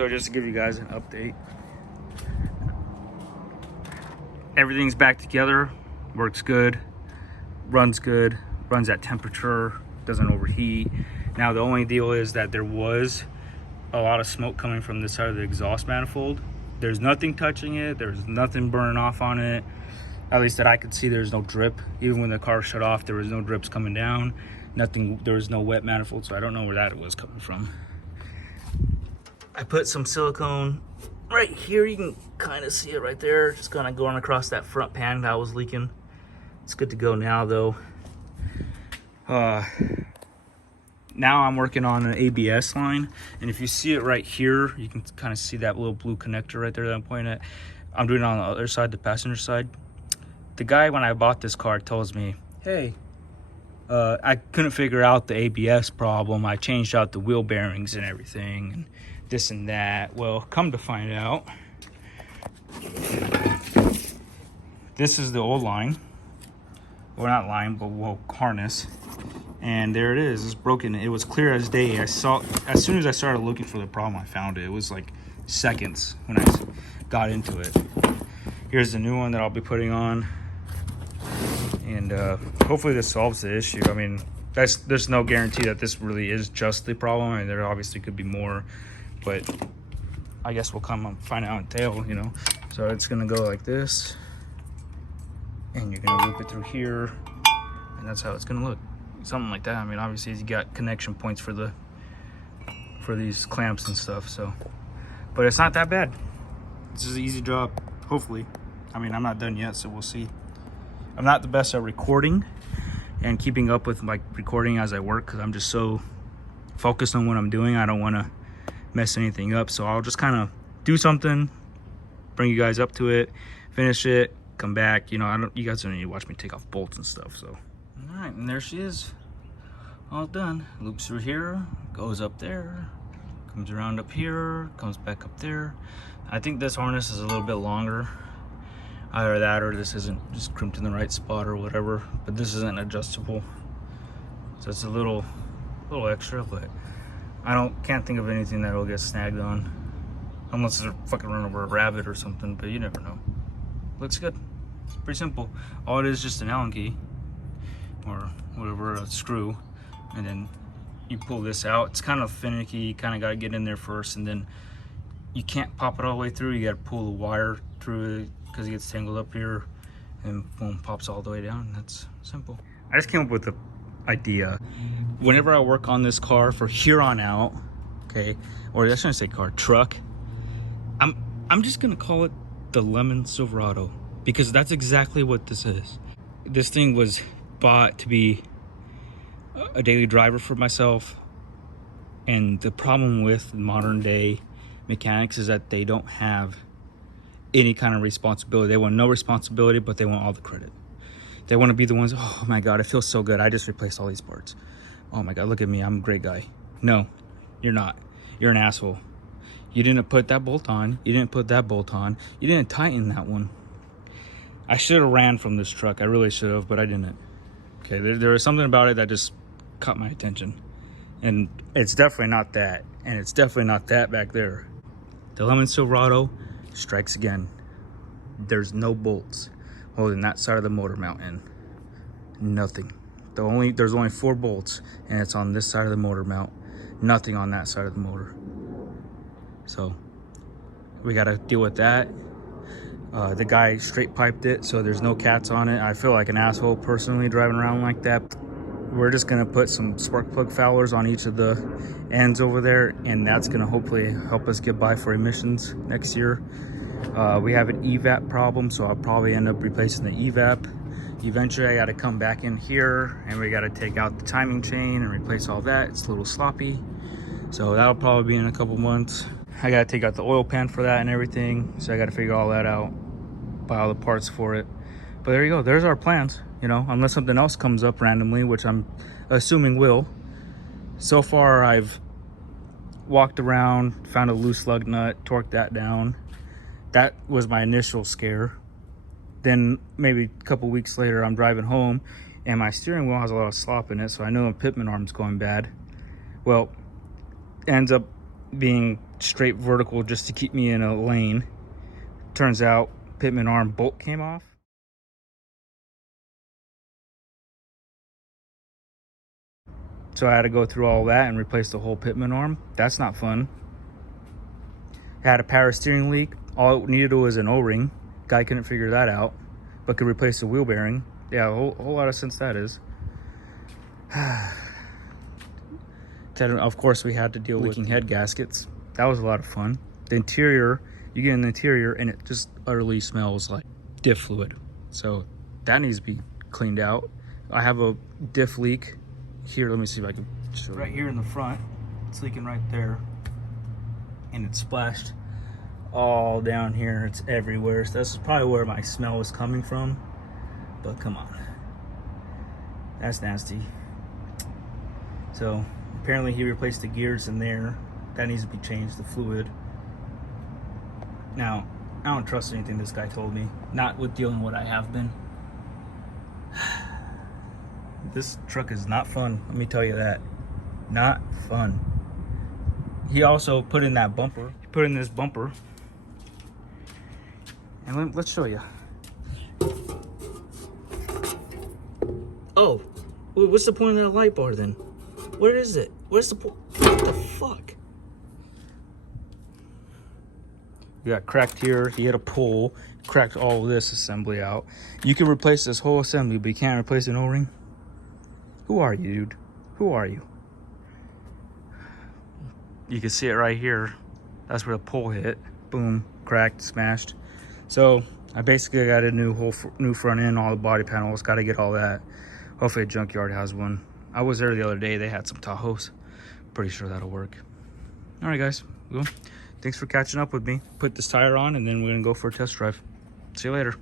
So just to give you guys an update, everything's back together, works good, runs at temperature, doesn't overheat. Now the only deal is that there was a lot of smoke coming from this side of the exhaust manifold. There's nothing touching it, there's nothing burning off on it, at least that I could see. There's no drip. Even when the car shut off, there was no drips coming down, nothing. There was no wet manifold, so I don't know where that was coming from. I put some silicone right here. You can kind of see it right there, just kind of going across that front pan that was leaking. It's good to go now though. Now I'm working on an ABS line, and if you see it right here, you can kind of see that little blue connector right there that I'm pointing at. I'm doing it on the other side, the passenger side. The guy, when I bought this car, tells me, hey, I couldn't figure out the ABS problem. I changed out the wheel bearings and everything, and this and that. Well, come to find out, this is the old line. Well, not line, but harness. And there it is. It's broken. It was clear as day. I saw, as soon as I started looking for the problem, I found it. It was like seconds when I got into it. Here's the new one that I'll be putting on, and hopefully this solves the issue. I mean, there's no guarantee that this really is just the problem. I mean, there obviously could be more, but I guess we'll come and find out in tail, you know. So it's gonna go like this, and you're gonna loop it through here, and that's how it's gonna look. Something like that. I mean, obviously you got connection points for these clamps and stuff, so, but it's not that bad. This is an easy job, hopefully. I mean, I'm not done yet, so we'll see. I'm not the best at recording and keeping up with like recording as I work, because I'm just so focused on what I'm doing. I don't want to mess anything up, so I'll just kind of do something, bring you guys up to it, finish it, come back. You know, you guys don't need to watch me take off bolts and stuff. So all right, and there she is, all done. Loops through here, goes up there, comes around up here, comes back up there. I think this harness is a little bit longer, either that or this isn't just crimped in the right spot or whatever, but this isn't adjustable, so it's a little extra. But I can't think of anything that'll get snagged on, unless they're fucking run over a rabbit or something, but you never know. Looks good. It's pretty simple. All it is just an Allen key or whatever, a screw, and then you pull this out. It's kind of finicky. You kind of got to get in there first, and then you can't pop it all the way through. You got to pull the wire through it because it gets tangled up here, and boom, pops all the way down. And that's simple. I just came up with the idea. Whenever I work on this car for here on out, okay, or I shouldn't say car, truck, I'm just gonna call it the Lemon Silverado, because that's exactly what this is. This thing was bought to be a daily driver for myself, and the problem with modern day mechanics is that they don't have any kind of responsibility. They want no responsibility, but they want all the credit. They want to be the ones, oh my god, it feels so good, I just replaced all these parts. Oh my god, look at me, I'm a great guy. No, you're not. You're an asshole. You didn't put that bolt on, you didn't put that bolt on, you didn't tighten that one. I should have ran from this truck, I really should have, but I didn't. Okay, there was something about it that just caught my attention, and it's definitely not that, and it's definitely not that back there. The Lemon Silverado strikes again. There's no bolts holding that side of the motor mount in. Nothing. There's only 4 bolts, and it's on this side of the motor mount. Nothing on that side of the motor. So we got to deal with that. The guy straight piped it, so there's no cats on it. I feel like an asshole personally driving around like that. We're just gonna put some spark plug foulers on each of the ends over there, and that's gonna hopefully help us get by for emissions next year. We have an evap problem, so I'll probably end up replacing the evap. Eventually I got to come back in here, and we got to take out the timing chain and replace all that. It's a little sloppy, so that'll probably be in a couple months. I got to take out the oil pan for that and everything, so I got to figure all that out, buy all the parts for it. But there you go, there's our plans, you know, unless something else comes up randomly, which I'm assuming will. So far I've walked around, found a loose lug nut, torqued that down. That was my initial scare. Then maybe a couple weeks later, I'm driving home and my steering wheel has a lot of slop in it, so I know the pitman arm's going bad. Well, it ends up being straight vertical just to keep me in a lane. Turns out pitman arm bolt came off. So I had to go through all that and replace the whole pitman arm. That's not fun. Had a power steering leak. All it needed was an O-ring. Guy couldn't figure that out, but could replace the wheel bearing. Yeah, a whole lot of sense that is. Of course, we had to deal with leaking head gaskets. That was a lot of fun. The interior, you get in the interior and it just utterly smells like diff fluid. So that needs to be cleaned out. I have a diff leak here. Let me see if I can show right here in the front. It's leaking right there. And it's splashed all down here. It's everywhere. So this is probably where my smell was coming from. But come on. That's nasty. So apparently he replaced the gears in there. That needs to be changed, the fluid. Now, I don't trust anything this guy told me. Not with dealing with what I have been. This truck is not fun, let me tell you that. Not fun. He also put in that bumper. He put in this bumper. And let's show you. Oh, what's the point of that light bar then? What is it? What's the point? What the fuck? We got cracked here. He had a pull, cracked all of this assembly out. You can replace this whole assembly, but you can't replace an O-ring? Who are you, dude? Who are you? You can see it right here. That's where the pull hit. Boom, cracked, smashed. So I basically got a new front end, all the body panels. Got to get all that. Hopefully a junkyard has one. I was there the other day. They had some Tahoes. Pretty sure that'll work. All right, guys. Well, thanks for catching up with me. Put this tire on, and then we're going to go for a test drive. See you later.